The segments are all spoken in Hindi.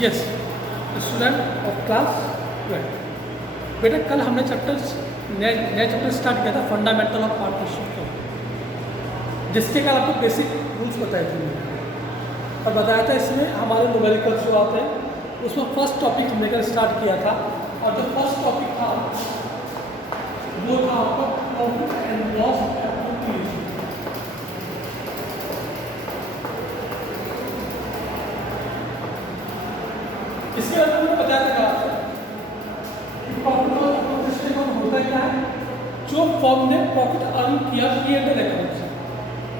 Yes student of class 12। बेटा कल हमने नया चैप्टर स्टार्ट किया था फंडामेंटल ऑफ पार्टनरशिप का, जिसके कल आपको बेसिक रूल्स बताए थे और बताया था इसमें हमारे न्यूमेरिकल्स जो आते हैं उसमें फर्स्ट टॉपिक हमने कल स्टार्ट किया था। और जो फर्स्ट टॉपिक था वो था आपका प्रॉफिट एंड लॉस एप्रोप्रिएशन। इसके बारे में बताया था आपसे कि प्रॉफिट लॉस एप्रोप्रिएशन होता क्या है। जो फर्म ने प्रॉफिट अर्न किया P&L अकाउंट से,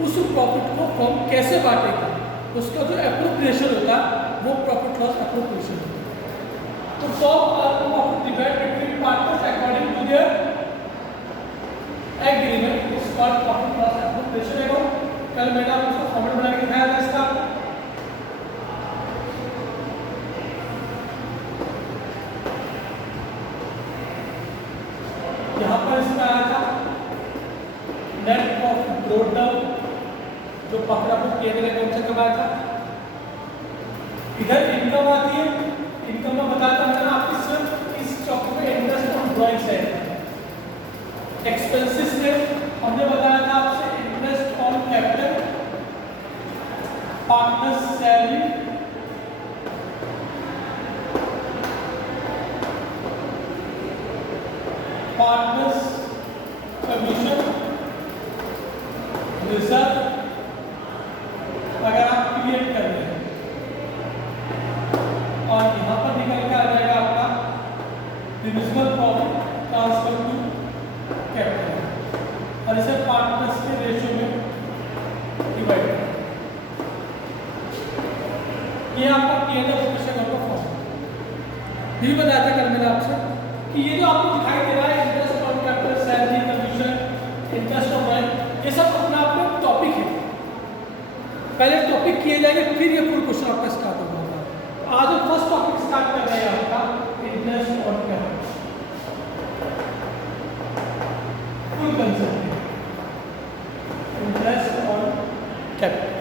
उस प्रॉफिट को फर्म कैसे बांटेगा, उसका जो एप्रोप्रिएशन होता है वो प्रॉफिट लॉस एप्रोप्रिएशन होता है। तो firm earn profit divide between partners according to their agreement is called profit loss appropriation account. कल मैंने आपको इसका फॉर्मूला बना के दिखाया था इसका। यहाँ पर इसमें आया था नेट प्रॉफिट ब्रोट डाउन, जो पकड़ा को P&L अकाउंट से कमाया था। इधर इनकम आती है, इनकम में बताया था मैंने आपको सिर्फ इस टॉपिक में इंटरेस्ट ऑन ड्राइंग्स है। एक्सपेंसेस में हमने बताया था आपसे interest on capital, partners salary, partners commission, reserve अगर आप क्रिएट कर रहे हैं, और यहाँ पर निकल के आ जाएगा आपका divisible profit transfer to capital, और इसे पार्टनर्स के रेशियो में डिवाइड करें। ये आपका P&L ऑपरेशन का फॉर्म। ये बताया था कल मैंने आपसे कि ये जो आपको दिखाई दे रहा है interest on capital, salary, commission, interest on rent, ये सब अपना अपना टॉपिक है। पहले टॉपिक किए जाएंगे फिर ये फुल क्वेश्चन आपका स्टार्ट होगा। आज हम फर्स्ट टॉपिक स्टार्ट कर रहे हैं आपका interest on capital, full concept interest on capital.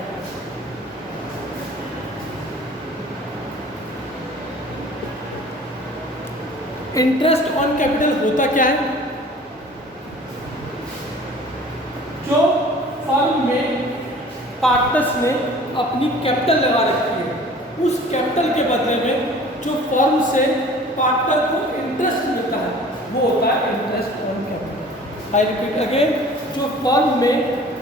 Interest on capital होता क्या है? जो फर्म में पार्टनर्स ने अपनी कैपिटल लगा रखी है, उस कैपिटल के बदले में जो फर्म से पार्टनर को इंटरेस्ट मिलता है वो होता है interest on capital. I repeat again, जो फर्म में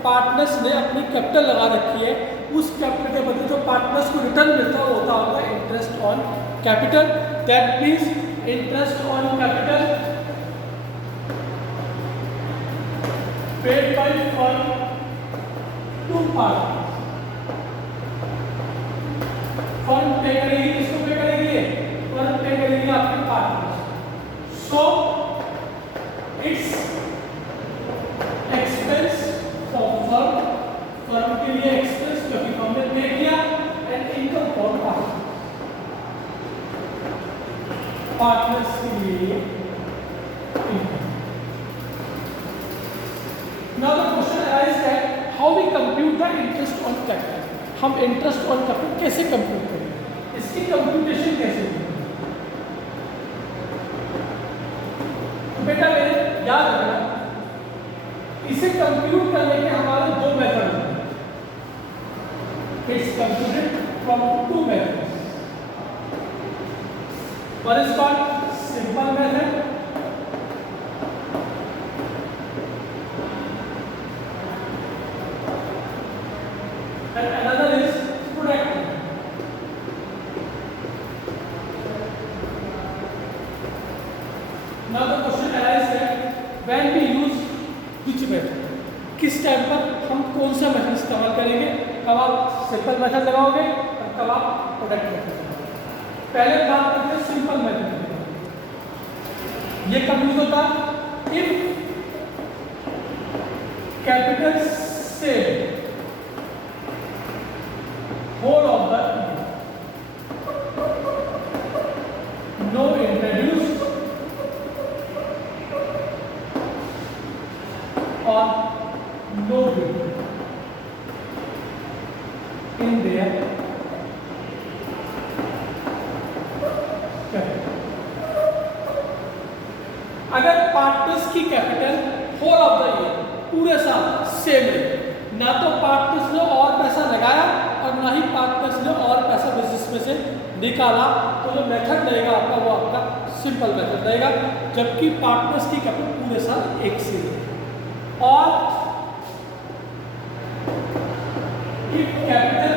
पार्टनर्स ने अपनी कैपिटल लगा रखी है, उस कैपिटल के बदले जो पार्टनर्स को रिटर्न मिलता है वो होता है interest on capital. That means interest on capital paid by firm to partners. Firm pay करेगी, किसको पे करेगी? फर्म पे करेगी आपके partners. So it's expense for firm, firm के लिए एक्सपेंस क्योंकि फर्म ने पे किया, and income for partners, partners के लिए income. Now the question arise that how we compute the interest on capital. हम इंटरेस्ट ऑन कैपिटल कैसे कंप्यूट करें, इसकी कंप्यूटेशन कैसे करें? तो बेटा मेरे याद रखना, इसे कंप्यूट करने के हमारे दो मेथड हैं। It's computed from two methods. One is called simple method, and another is product method. Now the question arises that when we use which method, किस टाइम पर हम कौन सा मेथड इस्तेमाल करेंगे? कब आप सिंपल मेथड लगाओगे और कब आप प्रोडक्ट मेथड लगाओगे। पहले बात करते हैं सिंपल मेथड। ये कब यूज होता है? इफ कैपिटल से whole of the year, no introduced or no bill in their अगर पार्टनर्स की capital whole of the year पूरे साल सेम रहे, ना तो पार्टनर्स ने और पैसा लगाया और ना ही पार्टनर्स ने और पैसा बिजनेस में से निकाला, तो जो मेथड रहेगा आपका वो आपका सिंपल मेथड रहेगा, जबकि पार्टनर्स की कैपिटल पूरे साल एक से है। और if capital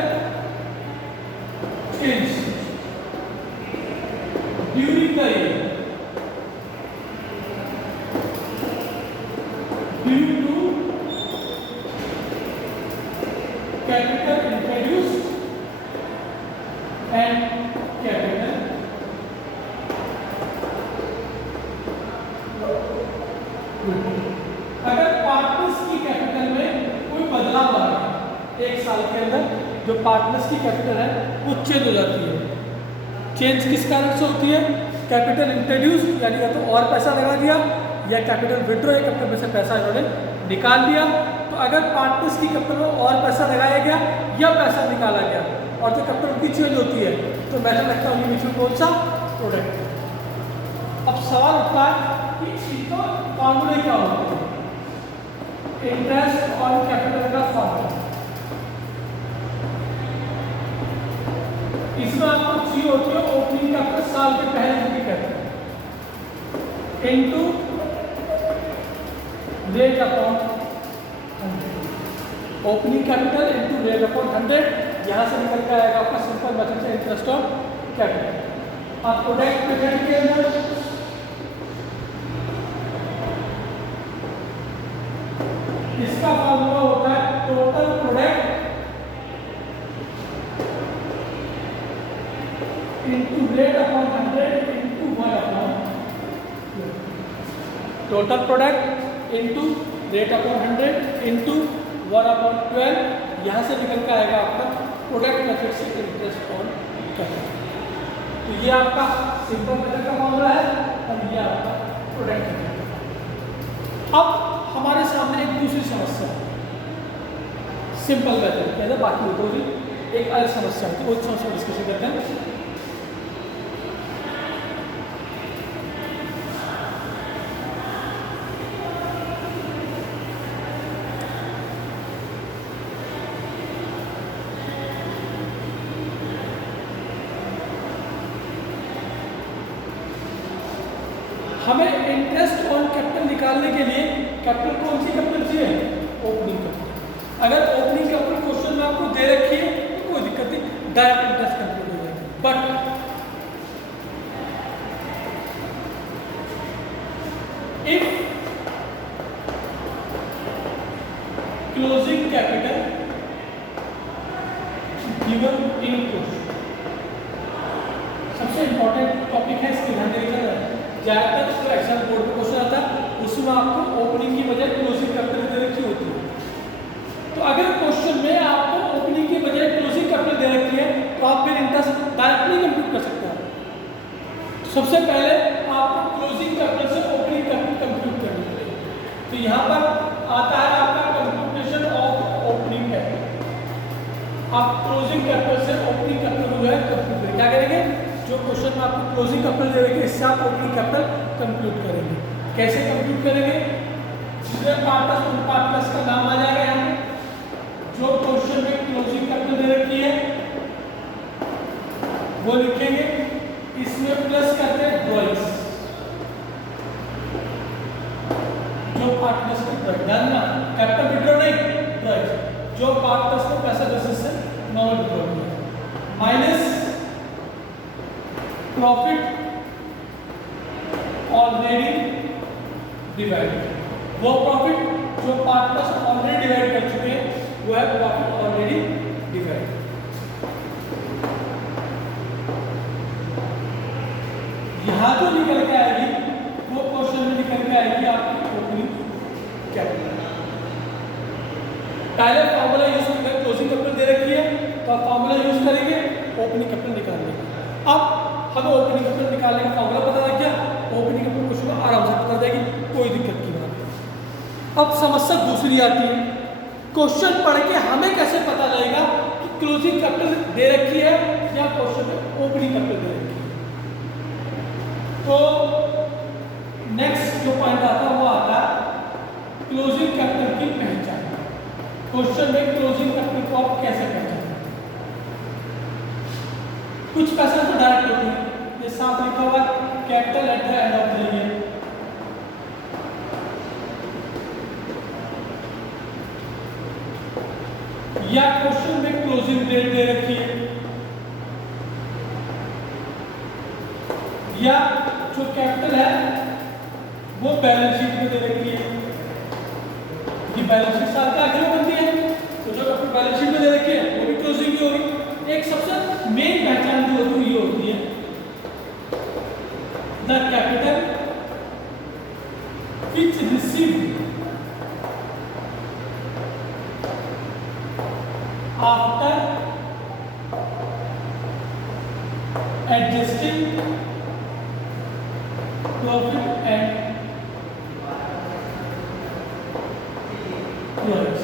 change during the year due to capital introduced and capital अगर पार्टनर्स की कैपिटल में कोई बदलाव आ रहा है एक साल के अंदर, जो पार्टनर्स की कैपिटल है वो चेंज हो जाती है। चेंज किस कारण से होती है? कैपिटल इंट्रोड्यूस यानी या तो और पैसा लगा दिया या कैपिटल विड्रॉ या कैपिटल में से पैसा इन्होंने निकाल दिया। तो अगर पार्टनर्स की कैपिटल में और पैसा लगाया गया या पैसा निकाला गया और जो कैपिटल उनकी चेंज होती है तो मेथड लगता है उन्हीं में कौन सा प्रोडक्ट। अब सवाल उठता है कि इनका फॉर्मूले क्या होते हैं? इंटरेस्ट ऑन कैपिटल का फॉर्मूला, इसमें आपको चाहिए होती है ओपनिंग कैपिटल साल के पहले की capital into rate upon 100। Opening capital into rate upon 100, यहां से निकल के आएगा आपका सिंपल मेथड से इंटरेस्ट ऑन कैपिटल। अब प्रोडक्ट पीरियड के अंदर इसका फॉर्मूला होता है total product into rate upon 100 into 1 upon total product into rate upon 100 into 1 upon 12। यहाँ से निकल के आएगा आपका प्रोडक्ट मेथड से इंटरेस्ट ऑन कैपिटल। तो ये आपका सिंपल मेथड का फॉर्मूला है और ये आपका प्रोडक्ट मेथड। अब हमारे सामने एक दूसरी समस्या है, सिंपल मेथड कहते हैं, बाकी दो एक अलग समस्या है, तो उस समस्या डिस्कशन करते हैं। हमें इंटरेस्ट ऑन कैपिटल निकालने के लिए कैपिटल कौन सी कैपिटल चाहिए? Opening capital. अगर ओपनिंग कैपिटल क्वेश्चन में आपको दे रखी है तो कोई दिक्कत नहीं, डायरेक्ट इंटरेस्ट कैपिटल हो जाएगा। But if closing capital given in question, सबसे इंपॉर्टेंट टॉपिक है, इसके ध्यान देना है। ज्यादातर जो एग्जाम बोर्ड में क्वेश्चन आता है उसमें आपको ओपनिंग की बजाय क्लोजिंग कैपिटल दे रखी होती है। तो अगर क्वेश्चन में आपको ओपनिंग की बजाय क्लोजिंग कैपिटल दे रखी है तो आप फिर इंटरेस्ट डायरेक्टली कंप्यूट कर सकते हैं। सबसे पहले आपको क्लोजिंग कैपिटल से ओपनिंग कैपिटल कंप्यूट करनी पड़ेगी। तो यहाँ पर आता है आपका कंप्यूटेशन ऑफ ओपनिंग कैपिटल। आप क्लोजिंग कैपिटल से ओपनिंग कैपिटल जो है कंप्यूट करेंगे। क्या करेंगे? जो क्वेश्चन में आपको क्लोजिंग कैपिटल दे रखेंगे इससे आप ओपनिंग कैपिटल कंप्यूट करेंगे। कैसे कंप्यूट करेंगे? जितने पार्टनर्स उन पार्टनर्स का नाम आ जाएगा यहाँ पे। जो क्वेश्चन में क्लोजिंग कैपिटल दे रखी है वो लिखेंगे, इसमें प्लस करते हैं ड्रॉइंग्स, जो पार्टनर्स को ध्यान ना कैपिटल विड्रॉ नहीं, ड्रॉइंग्स जो पार्टनर्स को पैसा बिजनेस से नॉर्मल विड्रॉ किया, माइनस प्रॉफिट ऑलरेडी डिवाइडेड। वो प्रॉफिट जो पार्टनर्स ऑलरेडी डिवाइड कर चुके हैं वो है प्रॉफिट ऑलरेडी डिवाइडेड। यहां जो निकल के आएगी वो क्वेश्चन में निकल के आएगी आपकी ओपनिंग कैपिटल। पहले फॉर्मूला यूज करके क्लोजिंग कैपिटल दे रखी है तो आप फॉर्मूला यूज करेंगे ओपनिंग कैपिटल निकालने के। अब हमें ओपनिंग कैपिटल निकालने का फॉर्मूला पता लग गया, ओपनिंग कैपिटल क्वेश्चन आराम से पता जाएगी, कोई दिक्कत की बात नहीं। अब समस्या दूसरी आती है, क्वेश्चन पढ़ के हमें कैसे पता लगेगा कि क्लोजिंग कैपिटल दे रखी है या क्वेश्चन में ओपनिंग कैपिटल दे रखी है। तो नेक्स्ट जो कुछ पैसा तो डायरेक्ट होती है, ये साफ लिखा हुआ capital at the end of the year. या क्वेश्चन में क्लोजिंग डेट दे रखी है, या जो कैपिटल है वो बैलेंस शीट में दे रखी है, कि बैलेंस शीट साल के आखिर में बनती है, तो जो आपको बैलेंस शीट में दे रखी है वो भी क्लोजिंग की होगी। एक सबसे मेन पहचान जो होती है ये होती है the capital which received after adjusting profit and loss.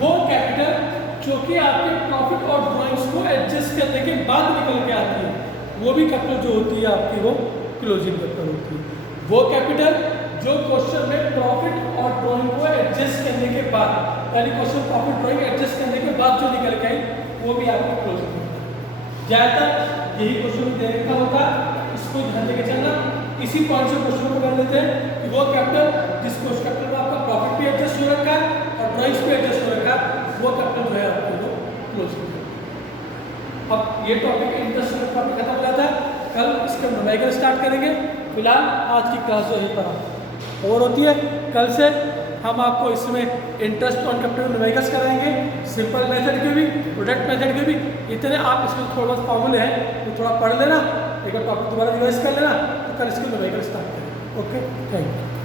वो कैपिटल जो कि आपके प्रॉफिट और ड्रॉइंग्स को एडजस्ट करने के बाद निकल के आती है, वो भी कैपिटल जो होती है आपकी वो क्लोजिंग कैपिटल होती है। वो कैपिटल जो क्वेश्चन में प्रॉफिट और ड्रॉइंग को एडजस्ट करने के बाद, यानी क्वेश्चन प्रॉफिट ड्रॉइंग एडजस्ट करने के बाद जो निकल के आई वो भी आपकी क्लोजिंग कैपिटल। ज्यादातर यही क्वेश्चन दे रखा होता है, इसको ध्यान देके चलना। इसी पॉइंट से क्वेश्चन को कर लेते हैं कि वो कैपिटल जिस कैपिटल में आपका प्रॉफिट भी एडजस्ट हो रखा है और ड्रॉइंग्स भी एडजस्ट हो रखा है, वो कैपिटल जो है आपको वो क्लोजिंग कैपिटल। अब ये टॉपिक इंटरेस्ट टॉपिक खत्म हो जाता है, कल इसका न्यूमेरिकल स्टार्ट करेंगे। फिलहाल आज की क्लास जो यहीं पर और होती है, कल से हम आपको इसमें इंटरेस्ट ऑन कैपिटल न्यूमेरिकल्स कराएंगे, सिंपल मेथड के भी, प्रोडक्ट मेथड के भी। इतने आप इसमें थोड़ा बहुत फॉर्मूले हैं तो थोड़ा पढ़ लेना, एक बार टॉपिक दोबारा रिवाइज कर लेना, तो कल इसके न्यूमेरिकल स्टार्ट करेंगे। Okay, thank you.